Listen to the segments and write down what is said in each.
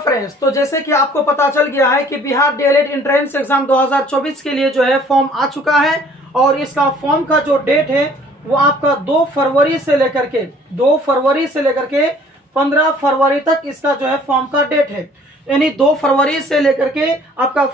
Friends, तो जैसे कि आपको पता चल गया है कि बिहार डीएलएड एंट्रेंस एग्जाम 2024 के लिए जो है फॉर्म आ चुका है और इसका फॉर्म का जो डेट है वो आपका 2 फरवरी से लेकर के 15 फरवरी तक इसका जो है फॉर्म का डेट है। यानी 2 फरवरी से लेकर के आपका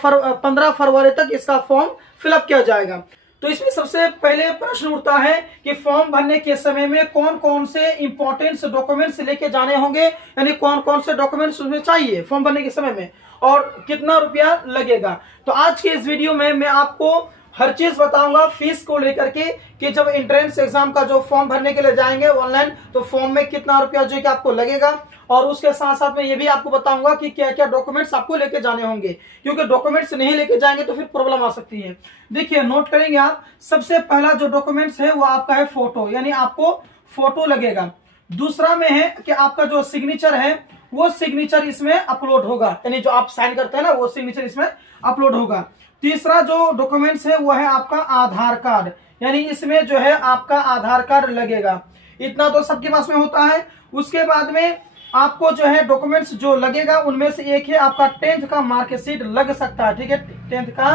15 फरवरी तक इसका फॉर्म फिलअप किया जाएगा। तो इसमें सबसे पहले प्रश्न उठता है कि फॉर्म भरने के समय में कौन कौन से इंपॉर्टेंट डॉक्यूमेंट्स लेके जाने होंगे, यानी कौन कौन से डॉक्यूमेंट्स उसमें चाहिए फॉर्म भरने के समय में और कितना रुपया लगेगा। तो आज के इस वीडियो में मैं आपको हर चीज बताऊंगा फीस को लेकर के कि जब एंट्रेंस एग्जाम का जो फॉर्म भरने के लिए जाएंगे ऑनलाइन तो फॉर्म में कितना रुपया जो कि आपको लगेगा, और उसके साथ साथ में ये भी आपको बताऊंगा कि क्या क्या डॉक्यूमेंट्स आपको लेके जाने होंगे, क्योंकि डॉक्यूमेंट्स नहीं लेके जाएंगे तो फिर प्रॉब्लम आ सकती है। देखिए नोट करेंगे आप, सबसे पहला जो डॉक्यूमेंट्स है वो आपका है फोटो, यानी आपको फोटो लगेगा। दूसरा में है कि आपका जो सिग्नेचर है वो सिग्नेचर इसमें अपलोड होगा, यानी जो आप साइन करते हैं ना वो सिग्नेचर इसमें अपलोड होगा। तीसरा जो डॉक्यूमेंट्स है वो है आपका आधार कार्ड, यानी इसमें जो है आपका आधार कार्ड लगेगा। इतना तो सबके पास में होता है। उसके बाद में आपको जो है डॉक्यूमेंट्स जो लगेगा उनमें से एक है आपका 10th का मार्कशीट लग सकता है, ठीक है, 10th का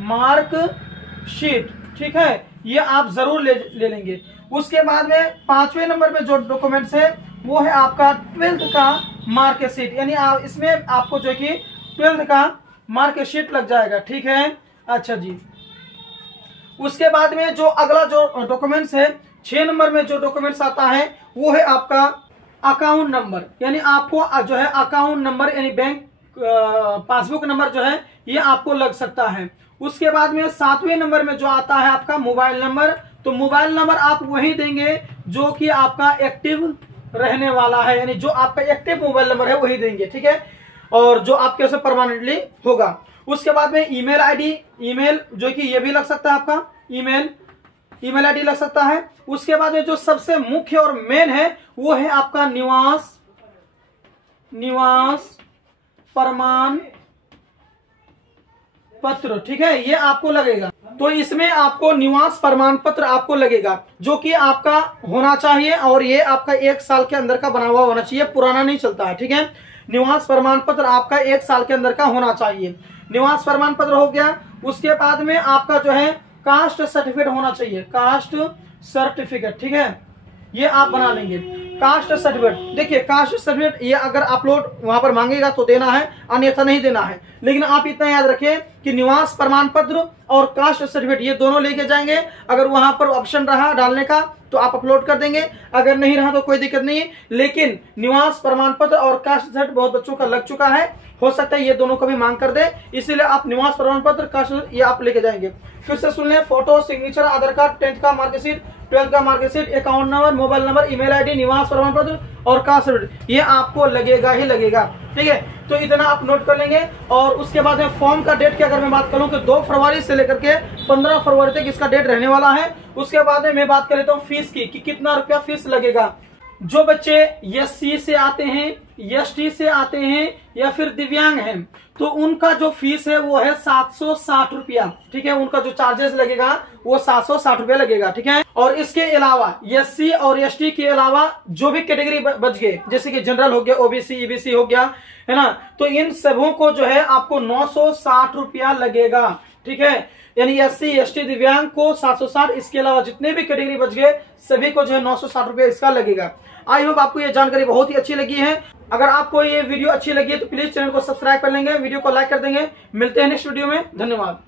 मार्कशीट, ठीक है, ये आप जरूर ले लेंगे। उसके बाद में 5वें नंबर में जो डॉक्यूमेंट्स है वो है आपका 12th का मार्कशीट, यानी इसमें आपको जो कि 12th का मार्कशीट लग जाएगा, ठीक है। अच्छा जी, उसके बाद में जो अगला जो डॉक्यूमेंट्स है 6 नंबर में जो डॉक्यूमेंट्स आता है वो है आपका अकाउंट नंबर, यानी आपको जो है अकाउंट नंबर यानी बैंक पासबुक नंबर जो है ये आपको लग सकता है। उसके बाद में 7वें नंबर में जो आता है आपका मोबाइल नंबर, तो मोबाइल नंबर आप वही देंगे जो कि आपका एक्टिव रहने वाला है, यानी जो आपका एक्टिव मोबाइल नंबर है वही देंगे, ठीक है, और जो आपके से परमानेंटली होगा। उसके बाद में ईमेल आईडी, ईमेल जो कि ये भी लग सकता है आपका ईमेल आईडी लग सकता है। उसके बाद में जो सबसे मुख्य और मेन है वो है आपका निवास प्रमाण पत्र, ठीक है, ये आपको लगेगा। तो इसमें आपको निवास प्रमाण पत्र आपको लगेगा जो कि आपका होना चाहिए और ये आपका 1 साल के अंदर का बना हुआ होना चाहिए, पुराना नहीं चलता है, ठीक है। निवास प्रमाण पत्र आपका 1 साल के अंदर का होना चाहिए। निवास प्रमाण पत्र हो गया। उसके बाद में आपका जो है कास्ट सर्टिफिकेट होना चाहिए, कास्ट सर्टिफिकेट, ठीक है, ये आप बना लेंगे। कास्ट सर्टिफिकेट, देखिए कास्ट सर्टिफिकेट ये अगर अपलोड वहां पर मांगेगा तो देना है, अन्यथा नहीं देना है। लेकिन आप इतना याद रखें कि निवास प्रमाण पत्र और कास्ट सर्टिफिकेट ये दोनों लेके जाएंगे। अगर वहां पर ऑप्शन रहा डालने का तो आप अपलोड कर देंगे, अगर नहीं रहा तो कोई दिक्कत नहीं है। लेकिन निवास प्रमाण पत्र और कास्ट सर्टिफिकेट बहुत बच्चों का लग चुका है, हो सकता है ये दोनों का भी मांग कर दे, इसीलिए आप निवास प्रमाण पत्र कास्ट ये आप लेके जाएंगे। फिर से सुन लें, फोटो, सिग्नेचर, आधार कार्ड, 10th का मार्कशीट, 12th का marksheet, account number, mobile number, email ID, निवास प्रमाण पत्र और कास्ट सर्टिफिकेट ये आपको लगेगा ही लगेगा, ठीक है। तो इतना आप नोट कर लेंगे। और उसके बाद में फॉर्म का डेट की अगर मैं बात करूं तो 2 फरवरी से लेकर के 15 फरवरी तक इसका डेट रहने वाला है। उसके बाद में मैं बात कर लेता हूँ फीस की कि कितना रुपया फीस लगेगा। जो बच्चे एससी से आते हैं, एसटी से आते हैं या फिर दिव्यांग हैं तो उनका जो फीस है वो है 760 रुपया, ठीक है, उनका जो चार्जेस लगेगा वो 760 रुपया लगेगा, ठीक है। और इसके अलावा एससी और एसटी के अलावा जो भी कैटेगरी बच गए जैसे कि जनरल हो गया, ओबीसी, ईबीसी हो गया, है ना, तो इन सबों को जो है आपको 960 रुपया लगेगा, ठीक है। यानी एससी एसटी दिव्यांग को 760, इसके अलावा जितने भी कैटेगरी बच गए सभी को जो है 960 रुपया इसका लगेगा। आई होप आपको ये जानकारी बहुत ही अच्छी लगी है। अगर आपको ये वीडियो अच्छी लगी है तो प्लीज चैनल को सब्सक्राइब कर लेंगे, वीडियो को लाइक कर देंगे। मिलते हैं नेक्स्ट वीडियो में, धन्यवाद।